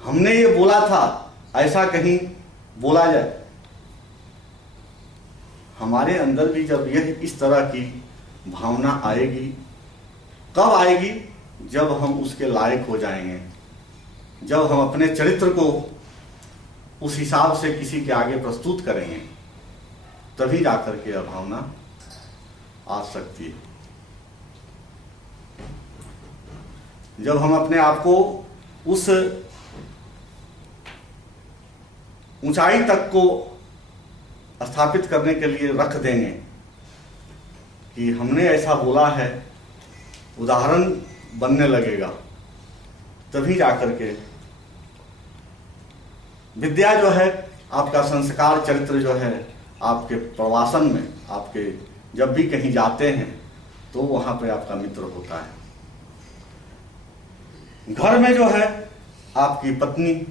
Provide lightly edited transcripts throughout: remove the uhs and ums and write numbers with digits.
हमने ये बोला था, ऐसा कहीं बोला जाए। हमारे अंदर भी जब यह इस तरह की भावना आएगी, कब आएगी? जब हम उसके लायक हो जाएंगे, जब हम अपने चरित्र को उस हिसाब से किसी के आगे प्रस्तुत करेंगे, तभी जाकर के यह भावना आ सकती है। जब हम अपने आप को उस ऊंचाई तक को स्थापित करने के लिए रख देंगे कि हमने ऐसा बोला है, उदाहरण बनने लगेगा, तभी जाकर के विद्या जो है, आपका संस्कार चरित्र जो है, आपके प्रवासन में, आपके जब भी कहीं जाते हैं तो वहां पे आपका मित्र होता है। घर में जो है आपकी पत्नी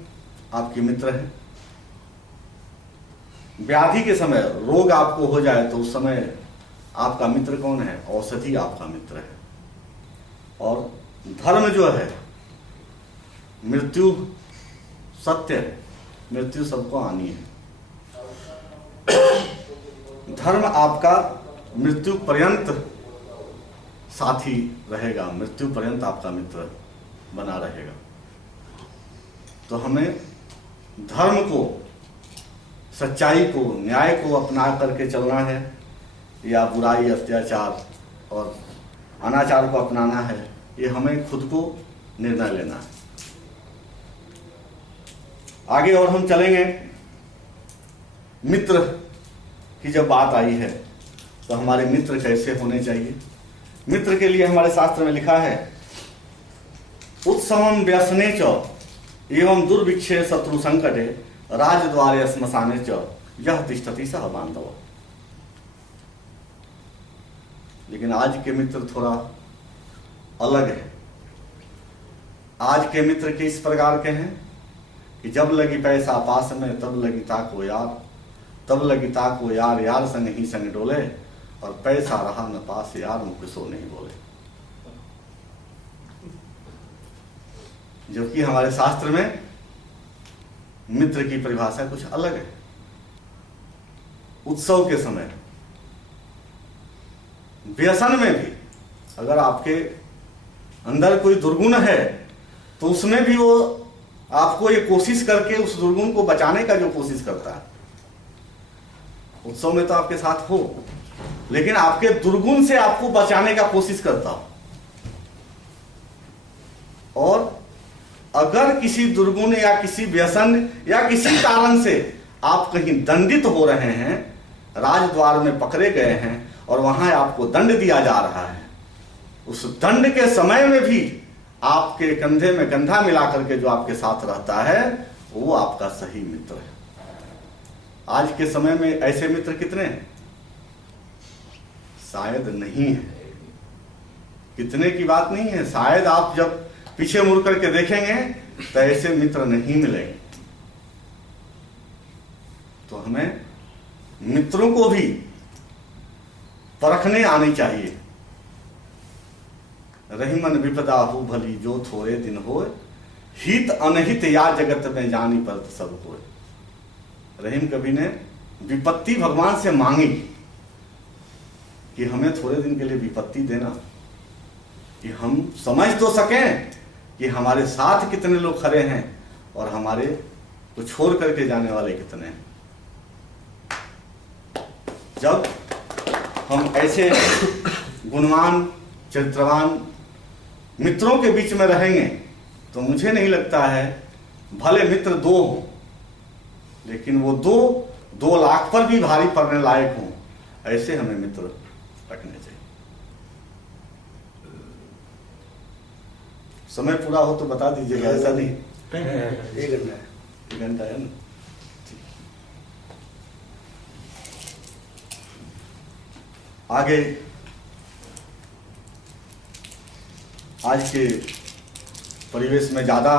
आपकी मित्र है। व्याधि के समय रोग आपको हो जाए तो उस समय आपका मित्र कौन है? औषधि आपका मित्र है। और धर्म जो है, मृत्यु सत्य है, मृत्यु सबको आनी है। धर्म आपका मृत्यु पर्यंत साथी रहेगा, मृत्यु पर्यंत आपका मित्र बना रहेगा। तो हमें धर्म को, सच्चाई को, न्याय को अपना करके चलना है, या बुराई, अत्याचार और अनाचार को अपनाना है, ये हमें खुद को निर्णय लेना है। आगे और हम चलेंगे। मित्र की जब बात आई है तो हमारे मित्र कैसे होने चाहिए? मित्र के लिए हमारे शास्त्र में लिखा है, उत्सवम व्यसने च एवं दुर्भिक्षे शत्रु संकटे राजद्वारे श्मशाने च यह तिष्ठति सह बांधव। लेकिन आज के मित्र थोड़ा अलग है। आज के मित्र किस प्रकार के हैं कि जब लगी पैसा पास में तब लगी ताको यार, तब लगी ताको यार, यार संग ही संग डोले, और पैसा रहा न पास यार मुख सो नहीं बोले। जबकि हमारे शास्त्र में मित्र की परिभाषा कुछ अलग है। उत्सव के समय, व्यसन में भी अगर आपके अंदर कोई दुर्गुण है तो उसमें भी वो आपको ये कोशिश करके उस दुर्गुण को बचाने का जो कोशिश करता है। उत्सव में तो आपके साथ हो, लेकिन आपके दुर्गुण से आपको बचाने का कोशिश करता हो। और अगर किसी दुर्गुण या किसी व्यसन या किसी कारण से आप कहीं दंडित हो रहे हैं, राजद्वार में पकड़े गए हैं और वहां आपको दंड दिया जा रहा है, उस दंड के समय में भी आपके कंधे में कंधा मिला करके जो आपके साथ रहता है, वो आपका सही मित्र है। आज के समय में ऐसे मित्र कितने हैं? शायद नहीं है। कितने की बात नहीं है, शायद आप जब पीछे मुड़ करके देखेंगे तो ऐसे मित्र नहीं मिलेंगे। तो हमें मित्रों को भी परखने आनी चाहिए। रही मन विपदा हो भली जो थोड़े दिन होए, हित अनहित या जगत में जानी परत सब होए। रहीम कवि ने विपत्ति भगवान से मांगी कि हमें थोड़े दिन के लिए विपत्ति देना, कि हम समझ तो सकें कि हमारे साथ कितने लोग खड़े हैं और हमारे को छोड़ करके जाने वाले कितने हैं। जब हम ऐसे गुणवान, चरित्रवान मित्रों के बीच में रहेंगे तो मुझे नहीं लगता है, भले मित्र दो हो, लेकिन वो दो लाख पर भी भारी पड़ने लायक हों, ऐसे हमें मित्र रखने चाहिए। समय पूरा हो तो बता दीजिएगा, ऐसा नहीं। 1 घंटा है ना। आगे आज के परिवेश में ज्यादा,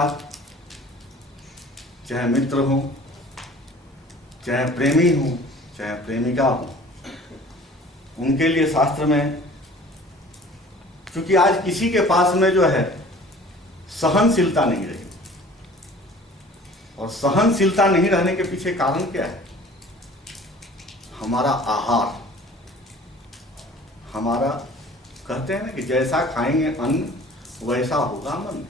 चाहे मित्र हो, चाहे प्रेमी हो, चाहे प्रेमिका हो, उनके लिए शास्त्र में, क्योंकि आज किसी के पास में जो है सहनशीलता नहीं रही। और सहनशीलता नहीं रहने के पीछे कारण क्या है? हमारा आहार, हमारा, कहते हैं ना कि जैसा खाएंगे अन्न वैसा होगा मन।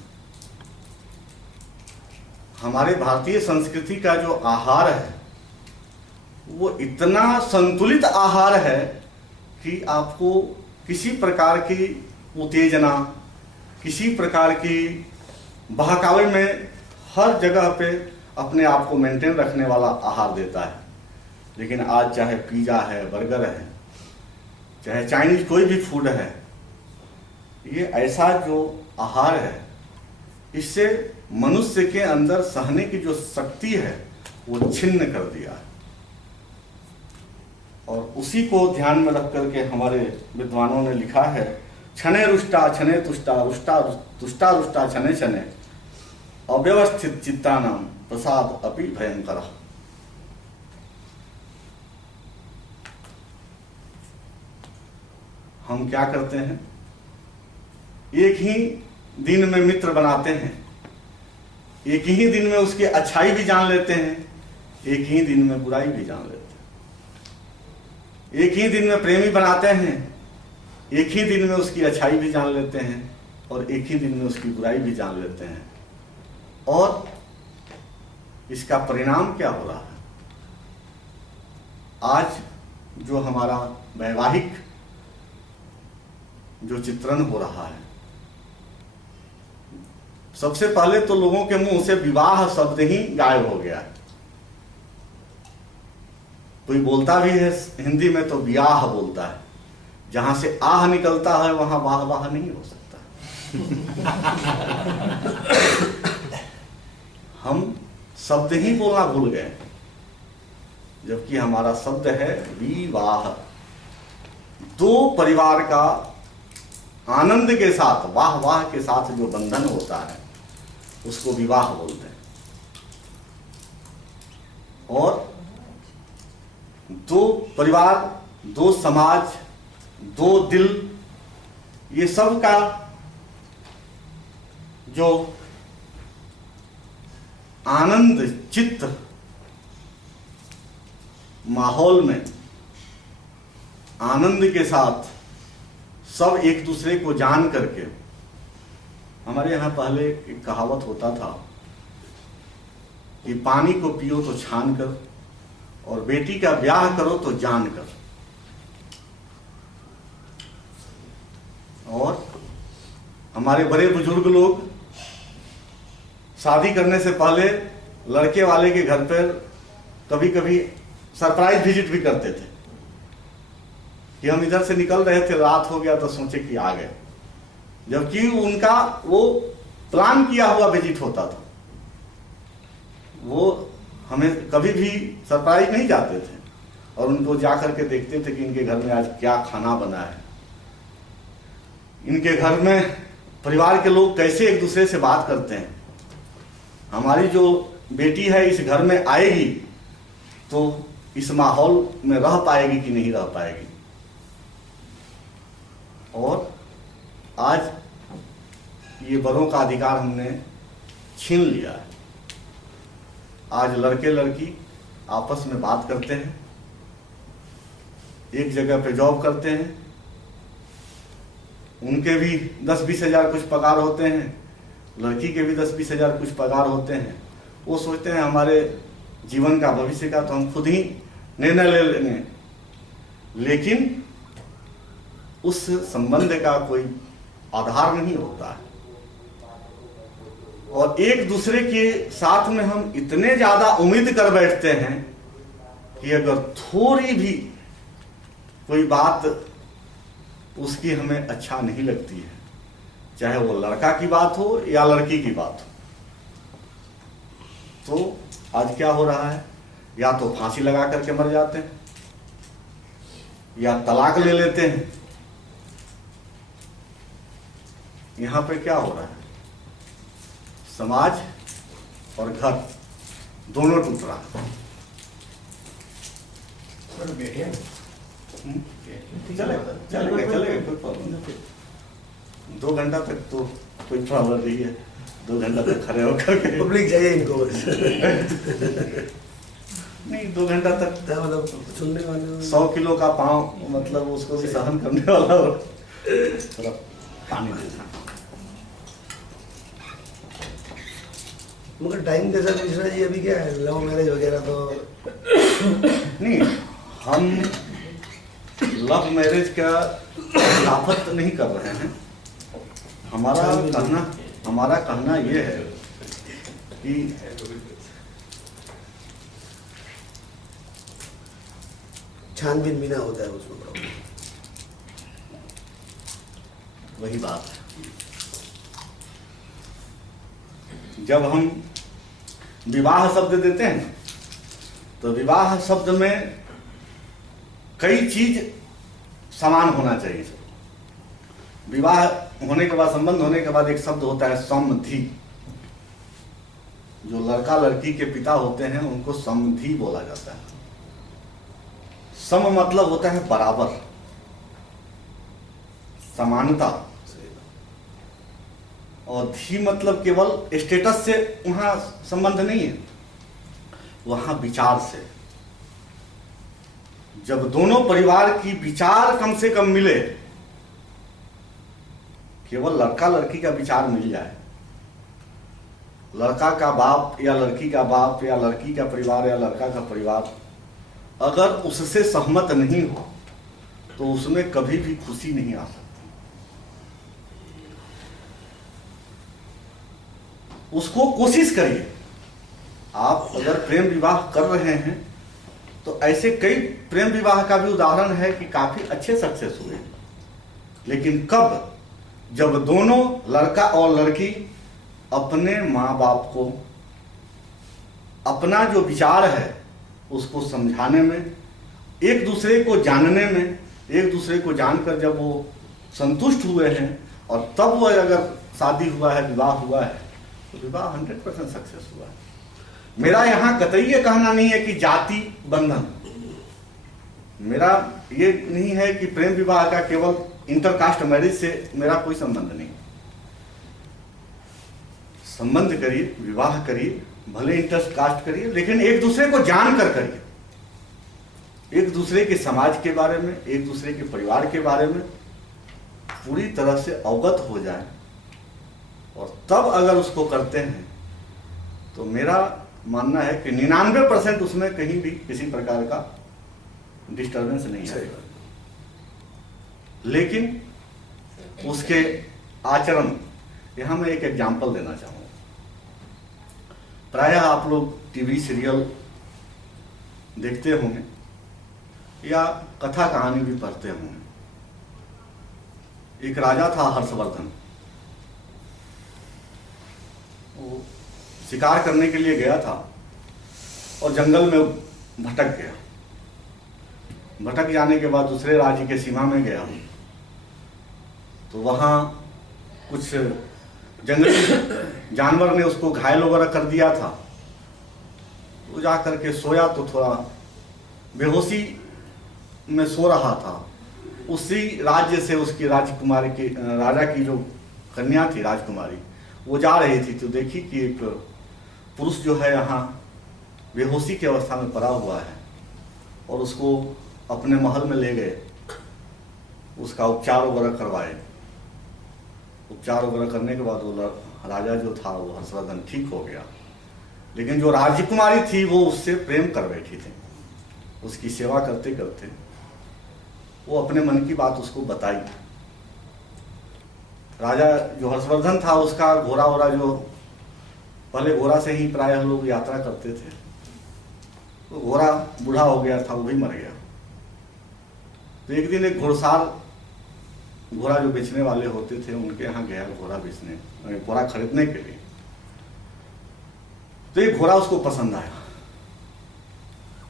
हमारे भारतीय संस्कृति का जो आहार है वो इतना संतुलित आहार है कि आपको किसी प्रकार की उत्तेजना, किसी प्रकार की बहकावे में हर जगह पे अपने आप को मेंटेन रखने वाला आहार देता है। लेकिन आज चाहे पिज़्ज़ा है, बर्गर है, चाहे चाइनीज कोई भी फूड है, ये ऐसा जो आहार है इससे मनुष्य के अंदर सहने की जो शक्ति है वो छिन्न कर दिया है। और उसी को ध्यान में रख करके हमारे विद्वानों ने लिखा है, क्षणे रुष्टा क्षणे तुष्टा रुष्टा तुष्टा रुष्टा क्षणे क्षणे अव्यवस्थित चित्तानाम प्रसाद अपि भयंकर। हम क्या करते हैं, एक ही दिन में मित्र बनाते हैं, एक ही दिन में उसकी अच्छाई भी जान लेते हैं, एक ही दिन में बुराई भी जान लेते हैं। एक ही दिन में प्रेमी बनाते हैं, एक ही दिन में उसकी अच्छाई भी जान लेते हैं और एक ही दिन में उसकी बुराई भी जान लेते हैं। और इसका परिणाम क्या हो रहा है? आज जो हमारा वैवाहिक जो चित्रण हो रहा है, सबसे पहले तो लोगों के मुंह से विवाह शब्द ही गायब हो गया है। कोई बोलता भी है हिंदी में तो विवाह बोलता है, जहां से आह निकलता है वहां वाह वाह नहीं हो सकता। हम शब्द ही बोलना भूल गए, जबकि हमारा शब्द है विवाह। दो परिवार का आनंद के साथ, वाह वाह के साथ जो बंधन होता है उसको विवाह बोलते हैं। और दो परिवार, दो समाज, दो दिल, ये सब का जो आनंद चित्त माहौल में आनंद के साथ सब एक दूसरे को जान करके, हमारे यहाँ पहले एक कहावत होता था कि पानी को पियो तो छान कर और बेटी का ब्याह करो तो जान कर। और हमारे बड़े बुजुर्ग लोग शादी करने से पहले लड़के वाले के घर पर कभी कभी सरप्राइज विजिट भी करते थे कि हम इधर से निकल रहे थे, रात हो गया तो सोचे कि आ गए, जबकि उनका वो प्लान किया हुआ विजिट होता था। वो हमें कभी भी सरप्राइज नहीं जाते थे और उनको जाकर के देखते थे कि इनके घर में आज क्या खाना बना है, इनके घर में परिवार के लोग कैसे एक दूसरे से बात करते हैं, हमारी जो बेटी है इस घर में आएगी तो इस माहौल में रह पाएगी कि नहीं रह पाएगी। और आज ये बड़ों का अधिकार हमने छीन लिया है। आज लड़के लड़की आपस में बात करते हैं, एक जगह पे जॉब करते हैं, उनके भी 10-20 हजार कुछ पगार होते हैं, लड़की के भी 10-20 हजार कुछ पगार होते हैं। वो सोचते हैं हमारे जीवन का, भविष्य का तो हम खुद ही निर्णय ले लेंगे, लेकिन उस संबंध का कोई आधार नहीं होता है। और एक दूसरे के साथ में हम इतने ज्यादा उम्मीद कर बैठते हैं कि अगर थोड़ी भी कोई बात उसकी हमें अच्छा नहीं लगती है, चाहे वो लड़का की बात हो या लड़की की बात हो, तो आज क्या हो रहा है, या तो फांसी लगा करके मर जाते हैं या तलाक ले लेते हैं। यहां पे क्या हो रहा है, समाज और घर दोनों टूट रहा है। चलेगा कोई प्रॉब्लम नहीं, 2 घंटा तक तो कोई प्रॉब्लम नहीं है। 2 घंटा तक खड़े होकर के पब्लिक चाहिए इनको बस। नहीं, 2 घंटा तक मतलब सुनने वाले 100 किलो का पाँव, मतलब उसको भी सहन करने वाला हो। थोड़ा पानी देना। मगर टाइम के साथ मिश्रा जी अभी क्या है, लव मैरिज वगैरह तो नहीं, हम लव मैरिज का खिलाफत नहीं कर रहे हैं। हमारा कहना ये है कि छानबीन भी ना होता है उसमें। वही बात है, जब हम विवाह शब्द देते हैं ना, तो विवाह शब्द में कई चीज समान होना चाहिए। विवाह होने के बाद, संबंध होने के बाद एक शब्द होता है समधि। जो लड़का लड़की के पिता होते हैं उनको समधि बोला जाता है। सम मतलब होता है बराबर, समानता, और धी मतलब केवल स्टेटस से वहां संबंध नहीं है, वहां विचार से। जब दोनों परिवार की विचार कम से कम मिले, केवल लड़का लड़की का विचार मिल जाए, लड़का का बाप या लड़की का बाप या लड़की का परिवार या लड़का का परिवार अगर उससे सहमत नहीं हो तो उसमें कभी भी खुशी नहीं आ सकती। उसको कोशिश करिए। आप अगर प्रेम विवाह कर रहे हैं तो ऐसे कई प्रेम विवाह का भी उदाहरण है कि काफी अच्छे सक्सेस हुए। लेकिन कब? जब दोनों लड़का और लड़की अपने माँ बाप को अपना जो विचार है उसको समझाने में, एक दूसरे को जानने में, एक दूसरे को जानकर जब वो संतुष्ट हुए हैं और तब वो अगर शादी हुआ है, विवाह हुआ है, तो विवाह 100% सक्सेस हुआ है। मेरा यहाँ कतई ये कहना नहीं है कि जाति बंधन, मेरा ये नहीं है कि प्रेम विवाह का केवल इंटरकास्ट मैरिज से मेरा कोई संबंध नहीं। संबंध करिए, विवाह करिए, भले इंटरकास्ट करिए, लेकिन एक दूसरे को जान कर करिए, एक दूसरे के समाज के बारे में, एक दूसरे के परिवार के बारे में पूरी तरह से अवगत हो जाए, और तब अगर उसको करते हैं तो मेरा मानना है कि 99% उसमें कहीं भी किसी प्रकार का डिस्टर्बेंस नहीं आएगा। लेकिन उसके आचरण, यहां मैं एक एग्जाम्पल देना चाहूंगा। प्रायः आप लोग टीवी सीरियल देखते होंगे या कथा कहानी भी पढ़ते होंगे। एक राजा था हर्षवर्धन, वो शिकार करने के लिए गया था और जंगल में भटक गया। भटक जाने के बाद दूसरे राज्य के सीमा में गया, तो वहां कुछ जंगली जानवर ने उसको घायल वगैरह कर दिया था। वो जा करके सोया तो थोड़ा बेहोशी में सो रहा था। उसी राज्य से उसकी राजकुमारी की, राजा की जो कन्या थी राजकुमारी, वो जा रही थी तो देखी कि एक पुरुष जो है यहाँ बेहोशी की अवस्था में पड़ा हुआ है, और उसको अपने महल में ले गए, उसका उपचार वगैरह करवाए। उपचार वगैरह करने के बाद वो राजा जो था वो हर्षवर्धन ठीक हो गया। लेकिन जो राजकुमारी थी वो उससे प्रेम कर बैठी थी। उसकी सेवा करते करते वो अपने मन की बात उसको बताई। राजा जो हर्षवर्धन था उसका घोड़ा वोड़ा, जो पहले घोड़ा से ही प्रायः लोग यात्रा करते थे, तो घोड़ा बूढ़ा हो गया था, वो भी मर गया। तो एक दिन एक घोड़सार, घोड़ा जो बेचने वाले होते थे उनके यहाँ गया घोड़ा बेचने, घोड़ा खरीदने के लिए। तो एक घोड़ा उसको पसंद आया,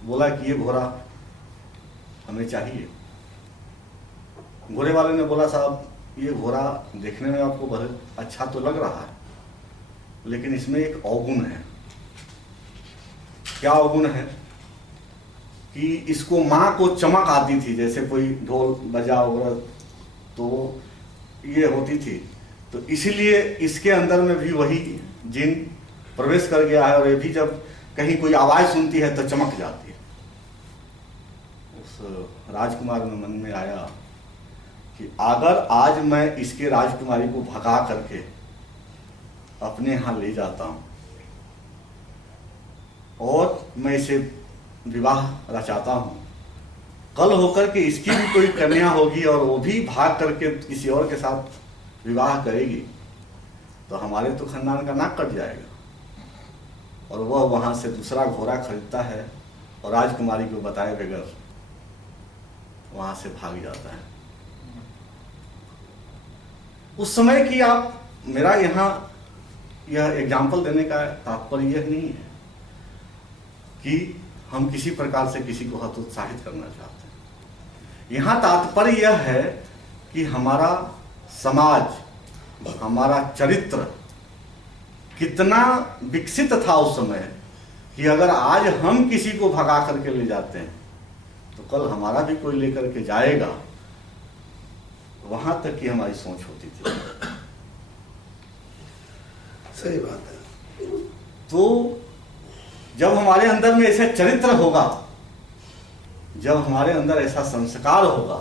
बोला कि ये घोड़ा हमें चाहिए। घोड़े वाले ने बोला, साहब ये घोड़ा देखने में आपको बहुत अच्छा तो लग रहा है, लेकिन इसमें एक अवगुण है। क्या अवगुण है? कि इसको माँ को चमक आती थी, जैसे कोई ढोल बजा वगैरह, तो ये होती थी तो इसीलिए इसके अंदर में भी वही जिन प्रवेश कर गया है, और ये भी जब कहीं कोई आवाज़ सुनती है तो चमक जाती है। उस राजकुमार में मन में आया कि अगर आज मैं इसके राजकुमारी को भगा करके अपने यहाँ ले जाता हूँ और मैं इसे विवाह रचाता हूँ, कल होकर के इसकी भी कोई कन्या होगी और वो भी भाग करके किसी और के साथ विवाह करेगी, तो हमारे तो खानदान का नाक कट जाएगा। और वह वहाँ से दूसरा घोड़ा खरीदता है और राजकुमारी को बताए बगैर वहाँ से भाग जाता है। उस समय की आप, मेरा यहाँ यह एग्जाम्पल देने का तात्पर्य यह नहीं है कि हम किसी प्रकार से किसी को हतोत्साहित करना चाहते हैं। यहाँ तात्पर्य यह है कि हमारा समाज, हमारा चरित्र कितना विकसित था उस समय कि अगर आज हम किसी को भगा करके ले जाते हैं तो कल हमारा भी कोई लेकर के जाएगा। वहां तक की हमारी सोच होती थी। सही बात है। तो जब हमारे अंदर में ऐसा चरित्र होगा, जब हमारे अंदर ऐसा संस्कार होगा,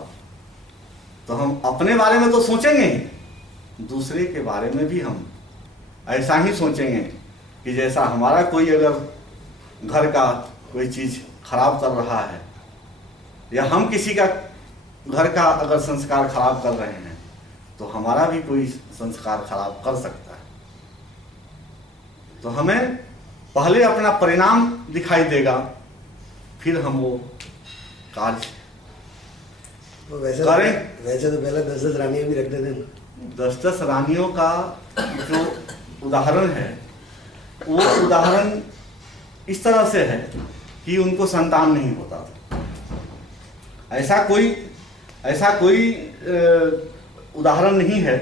तो हम अपने बारे में तो सोचेंगे ही, दूसरे के बारे में भी हम ऐसा ही सोचेंगे कि जैसा हमारा कोई अगर घर का कोई चीज खराब कर रहा है या हम किसी का घर का अगर संस्कार खराब कर रहे हैं तो हमारा भी कोई संस्कार खराब कर सकता है। तो हमें पहले अपना परिणाम दिखाई देगा, फिर हम वो कार्य तो वैसे तो पहले 10-10 रानियां भी रख देते हैं। 10-10 रानियों का जो उदाहरण है वो उदाहरण इस तरह से है कि उनको संतान नहीं होता था। ऐसा कोई उदाहरण नहीं है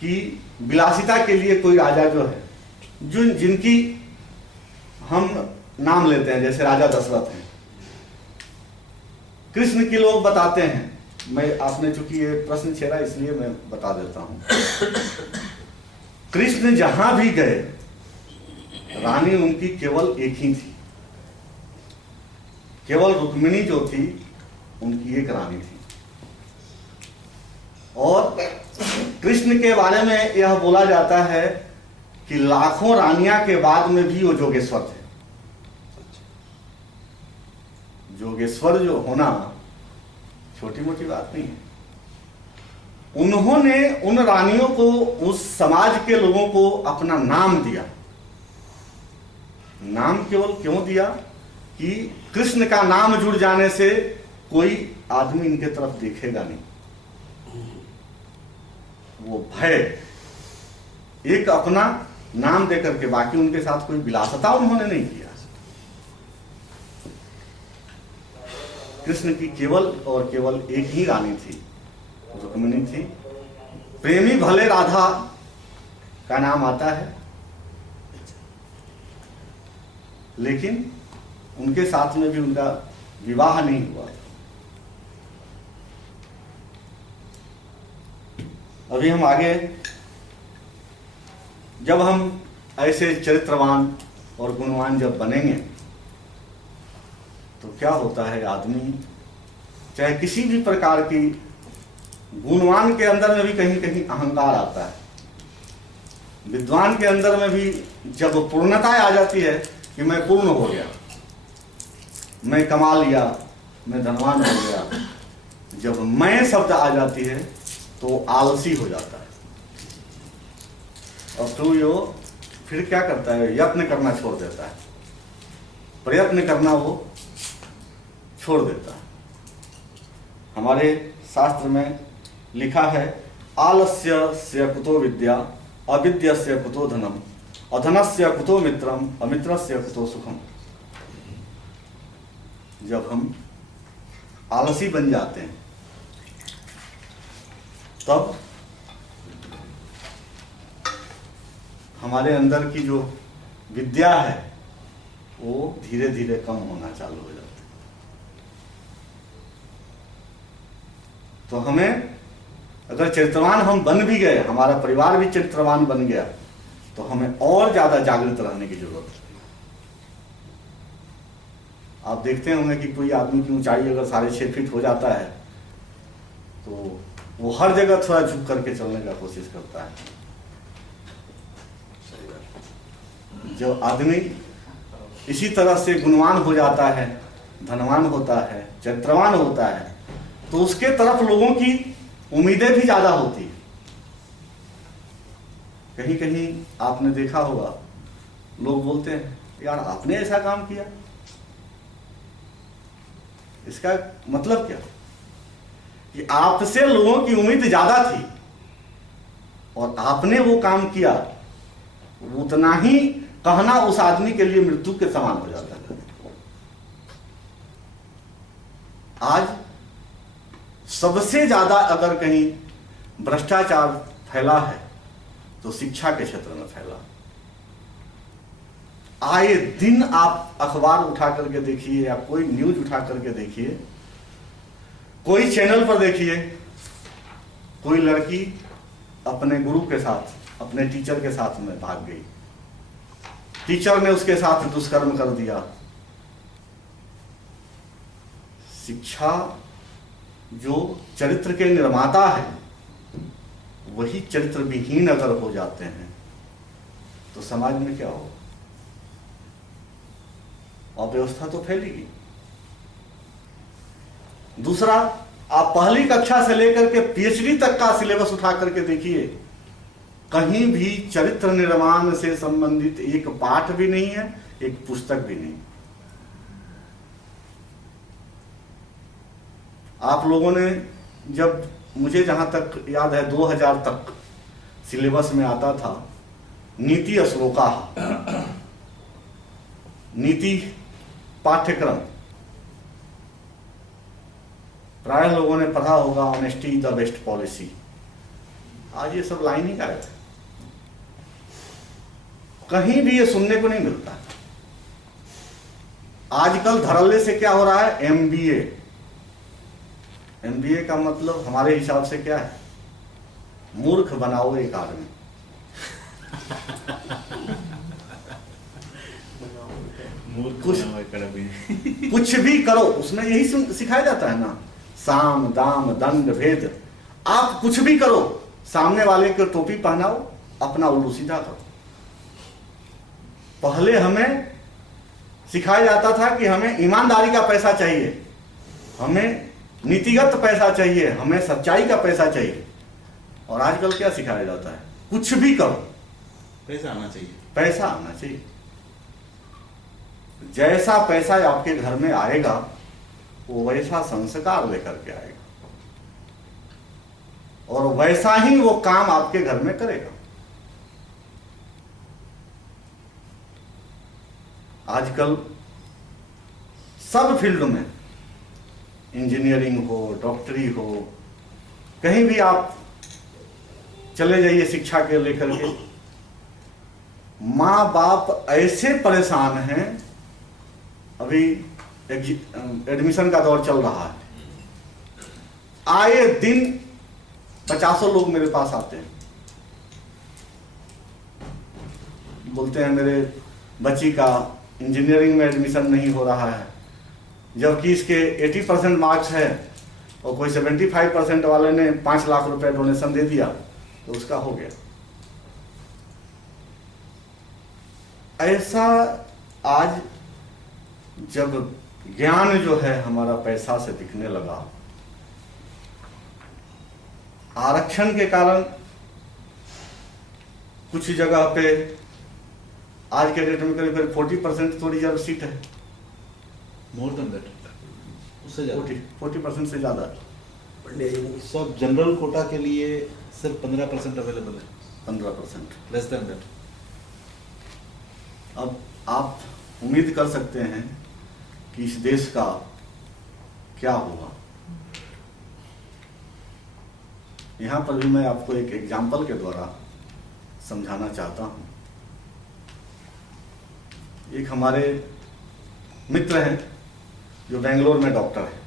कि विलासिता के लिए कोई राजा जो है, जिनकी हम नाम लेते हैं, जैसे राजा दशरथ हैं, कृष्ण के लोग बताते हैं। मैं, आपने चूंकि ये प्रश्न छेड़ा इसलिए मैं बता देता हूं। कृष्ण जहां भी गए रानी उनकी केवल एक ही थी, केवल रुक्मिणी जो थी उनकी एक रानी थी। और कृष्ण के बारे में यह बोला जाता है कि लाखों रानियां के बाद में भी वो जोगेश्वर थे। जोगेश्वर जो होना छोटी मोटी बात नहीं है। उन्होंने उन रानियों को, उस समाज के लोगों को अपना नाम दिया। नाम केवल क्यों दिया कि कृष्ण का नाम जुड़ जाने से कोई आदमी इनके तरफ देखेगा नहीं। वो भय, एक अपना नाम देकर के, बाकी उनके साथ कोई विलासता उन्होंने नहीं किया। कृष्ण की केवल और केवल एक ही रानी थी, रुक्मिणी थी। प्रेमी भले राधा का नाम आता है, लेकिन उनके साथ में भी उनका विवाह नहीं हुआ। अभी हम आगे, जब हम ऐसे चरित्रवान और गुणवान जब बनेंगे तो क्या होता है, आदमी चाहे किसी भी प्रकार की, गुणवान के अंदर में भी कहीं कहीं अहंकार आता है, विद्वान के अंदर में भी जब पूर्णता आ जाती है कि मैं पूर्ण हो गया, मैं कमा लिया, मैं धनवान हो गया, जब मैं शब्द आ जाती है तो आलसी हो जाता है। और तो फिर क्या करता है, यत्न करना छोड़ देता है, प्रयत्न करना वो छोड़ देता है। हमारे शास्त्र में लिखा है, आलस्य से कुतो विद्या, अविद्यस्य कुतो धनम, अधनस्य कुतो मित्रम, अमित्रस्य कुतो सुखम। जब हम आलसी बन जाते हैं तब हमारे अंदर की जो विद्या है वो धीरे धीरे कम होना चालू हो जाता है। तो हमें अगर चरित्रवान हम बन भी गए, हमारा परिवार भी चरित्रवान बन गया, तो हमें और ज्यादा जागृत रहने की जरूरत है। आप देखते होंगे कि कोई आदमी की ऊंचाई अगर 6.5 फीट हो जाता है तो वो हर जगह थोड़ा झुक करके चलने का कोशिश करता है। जो आदमी इसी तरह से गुणवान हो जाता है, धनवान होता है, चरित्रवान होता है, तो उसके तरफ लोगों की उम्मीदें भी ज्यादा होती है। कहीं कहीं आपने देखा होगा, लोग बोलते हैं यार आपने ऐसा काम किया, इसका मतलब क्या कि आपसे लोगों की उम्मीद ज्यादा थी और आपने वो काम किया, उतना ही कहना उस आदमी के लिए मृत्यु के समान हो जाता है। आज सबसे ज्यादा अगर कहीं भ्रष्टाचार फैला है तो शिक्षा के क्षेत्र में फैला। आए दिन आप अखबार उठा करके देखिए या कोई न्यूज उठा करके देखिए, कोई चैनल पर देखिए, कोई लड़की अपने गुरु के साथ, अपने टीचर के साथ में भाग गई, टीचर ने उसके साथ दुष्कर्म कर दिया। शिक्षा जो चरित्र के निर्माता है, वही चरित्र विहीन अगर हो जाते हैं तो समाज में क्या होगा? अव्यवस्था तो फैलेगी। दूसरा, आप पहली कक्षा से लेकर के पीएचडी तक का सिलेबस उठा करके देखिए, कहीं भी चरित्र निर्माण से संबंधित एक पाठ भी नहीं है, एक पुस्तक भी नहीं। आप लोगों ने, जब मुझे जहां तक याद है 2000 तक सिलेबस में आता था नीति श्लोका, नीति पाठ्यक्रम, प्राय लोगों ने पढ़ा होगा honesty is the best policy. आज ये सब लाइन ही गायब है, कहीं भी ये सुनने को नहीं मिलता। आजकल धड़ल्ले से क्या हो रहा है? एमबीए। एमबीए का मतलब हमारे हिसाब से क्या है? मूर्ख बनाओ एक आदमी। कुछ भी करो, उसमें यही सिखाया जाता है ना, साम दाम दंड भेद। आप कुछ भी करो, सामने वाले को टोपी पहनाओ, अपना उल्लू सीधा करो। पहले हमें सिखाया जाता था कि हमें ईमानदारी का पैसा चाहिए, हमें नीतिगत पैसा चाहिए, हमें सच्चाई का पैसा चाहिए। और आजकल क्या सिखाया जाता है? कुछ भी करो, पैसा आना चाहिए, पैसा आना चाहिए। जैसा पैसा आपके घर में आएगा वो वैसा संस्कार लेकर के आएगा और वैसा ही वो काम आपके घर में करेगा। आजकल सब फील्ड में, इंजीनियरिंग हो, डॉक्टरी हो, कहीं भी आप चले जाइए शिक्षा के लेकर के, माँ बाप ऐसे परेशान हैं। अभी एडमिशन का दौर चल रहा है, आए दिन 50 लोग मेरे पास आते हैं, बोलते हैं मेरे बच्ची का इंजीनियरिंग में एडमिशन नहीं हो रहा है, जबकि इसके 80% मार्क्स है और कोई 75% वाले ने 5 लाख रुपए डोनेशन दे दिया तो उसका हो गया। ऐसा आज जब ज्ञान जो है हमारा पैसा से दिखने लगा, आरक्षण के कारण कुछ जगह पे आज के डेट में करीब 40% तो रिजर्व सीट है, मोर देन दैट, उससे ज्यादा 40% से ज्यादा। सब जनरल कोटा के लिए सिर्फ 15% अवेलेबल है, 15%, लेस देन दैट। अब आप उम्मीद कर सकते हैं कि इस देश का क्या होगा। यहां पर भी मैं आपको एक एग्जाम्पल के द्वारा समझाना चाहता हूं। एक हमारे मित्र हैं जो बेंगलोर में डॉक्टर है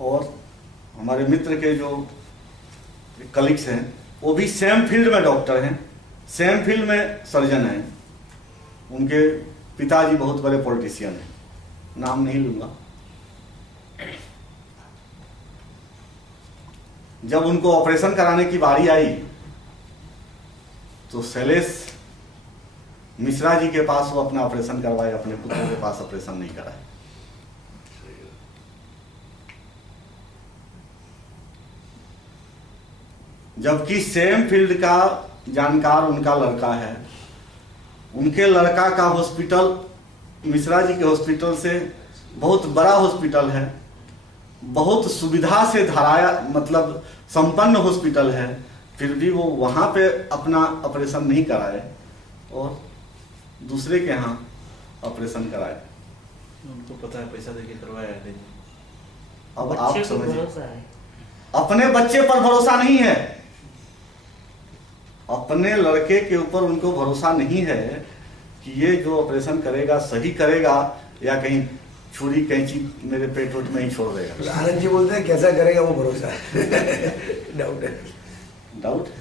और हमारे मित्र के जो कलीग्स हैं वो भी सेम फील्ड में डॉक्टर हैं, सेम फील्ड में सर्जन हैं। उनके पिताजी बहुत बड़े पॉलिटिशियन हैं, नाम नहीं लूंगा। जब उनको ऑपरेशन कराने की बारी आई तो शैलेश मिश्रा जी के पास वो अपना ऑपरेशन करवाए, अपने पुत्र के पास ऑपरेशन नहीं कराए। जबकि सेम फील्ड का जानकार उनका लड़का है, उनके लड़का का हॉस्पिटल मिश्रा जी के हॉस्पिटल से बहुत बड़ा हॉस्पिटल है, बहुत सुविधा से धराया मतलब संपन्न हॉस्पिटल है, फिर भी वो वहां पे अपना ऑपरेशन नहीं कराए और दूसरे के यहाँ ऑपरेशन कराए। उनको पता है पैसा देके करवाया है। अब आप समझिए, अपने बच्चे पर भरोसा नहीं है, अपने लड़के के ऊपर उनको भरोसा नहीं है कि ये जो ऑपरेशन करेगा सही करेगा या कहीं छुरी कैंची मेरे पेट वोट में ही छोड़ देगा। आनंद जी बोलते हैं कैसा करेगा वो भरोसा है। डाउट है, डाउट है।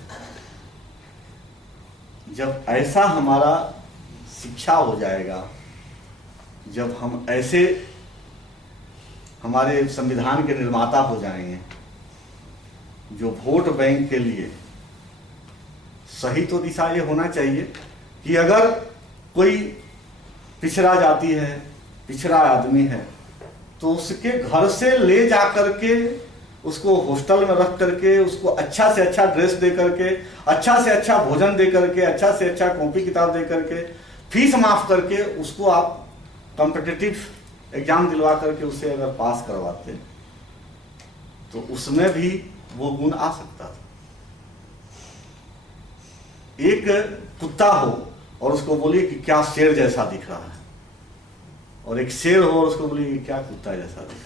जब ऐसा हमारा शिक्षा हो जाएगा, जब हम ऐसे हमारे संविधान के निर्माता हो जाएंगे जो वोट बैंक के लिए सही, तो दिशा ये होना चाहिए कि अगर कोई पिछड़ा जाति है, पिछड़ा आदमी है, तो उसके घर से ले जा करके उसको हॉस्टल में रख करके उसको अच्छा से अच्छा ड्रेस दे करके, अच्छा से अच्छा भोजन दे करके, अच्छा से अच्छा कॉपी किताब दे करके, फीस माफ करके उसको आप कॉम्पिटिटिव एग्जाम दिलवा करके उसे अगर पास करवाते तो उसमें भी वो गुण आ सकता था। एक कुत्ता हो और उसको बोलिए कि क्या शेर जैसा दिख रहा है, और एक शेर हो और उसको बोलिए कि क्या कुत्ता जैसा दिख रहा है,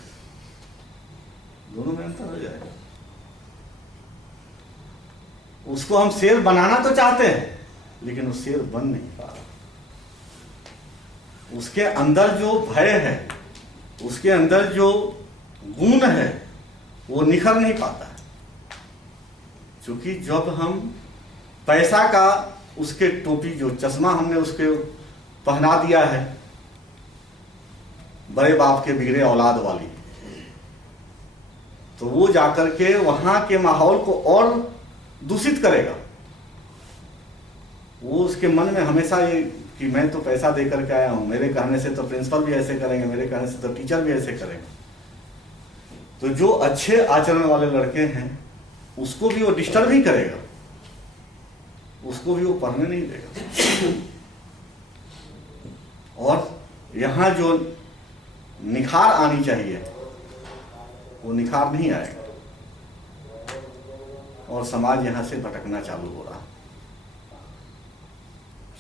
दोनों में अंतर हो जाएगा। उसको हम शेर बनाना तो चाहते हैं लेकिन वो शेर बन नहीं पा रहा। उसके अंदर जो भय है, उसके अंदर जो गुण है, वो निखर नहीं पाता है। क्योंकि जब हम पैसा का उसके टोपी जो चश्मा हमने उसके पहना दिया है, बड़े बाप के बिगड़े औलाद वाली, तो वो जाकर के वहां के माहौल को और दूषित करेगा। वो उसके मन में हमेशा ये कि मैं तो पैसा दे करके आया हूं, मेरे कहने से तो प्रिंसिपल भी ऐसे करेंगे, मेरे कहने से तो टीचर भी ऐसे करेंगे। तो जो अच्छे आचरण वाले लड़के हैं उसको भी वो डिस्टर्ब ही करेगा, उसको भी वो पढ़ने नहीं देगा। और यहां जो निखार आनी चाहिए वो निखार नहीं आएगा और समाज यहां से भटकना चालू हो रहा है।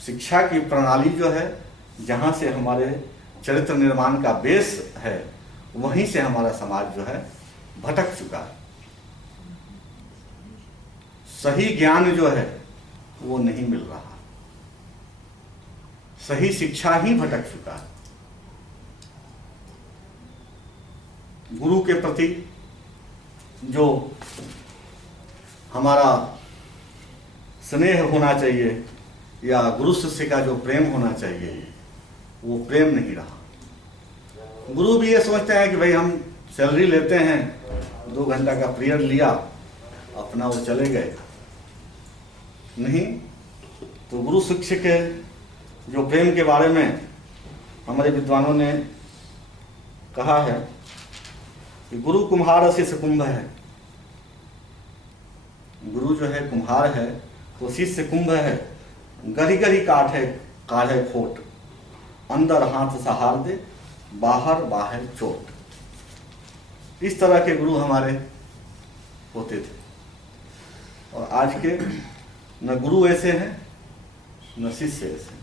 शिक्षा की प्रणाली जो है, जहां से हमारे चरित्र निर्माण का बेस है, वहीं से हमारा समाज जो है भटक चुका है। सही ज्ञान जो है वो नहीं मिल रहा, सही शिक्षा ही भटक चुका है। गुरु के प्रति जो हमारा स्नेह होना चाहिए या गुरु शिष्य का जो प्रेम होना चाहिए, वो प्रेम नहीं रहा। गुरु भी ये सोचते हैं कि भाई हम सैलरी लेते हैं, 2 घंटा का पीरियड लिया, अपना वो चले गए। नहीं, तो गुरु शिष्य के जो प्रेम के बारे में हमारे विद्वानों ने कहा है कि गुरु कुम्हार शिष्य कुंभ है। गुरु जो है कुम्हार है, तो शिष्य कुंभ है। गरी गरी काढ़े खोट, अंदर हाथ सहार दे, बाहर बाहर चोट। इस तरह के गुरु हमारे होते थे। और आज के न गुरु ऐसे हैं न शिष्य ऐसे।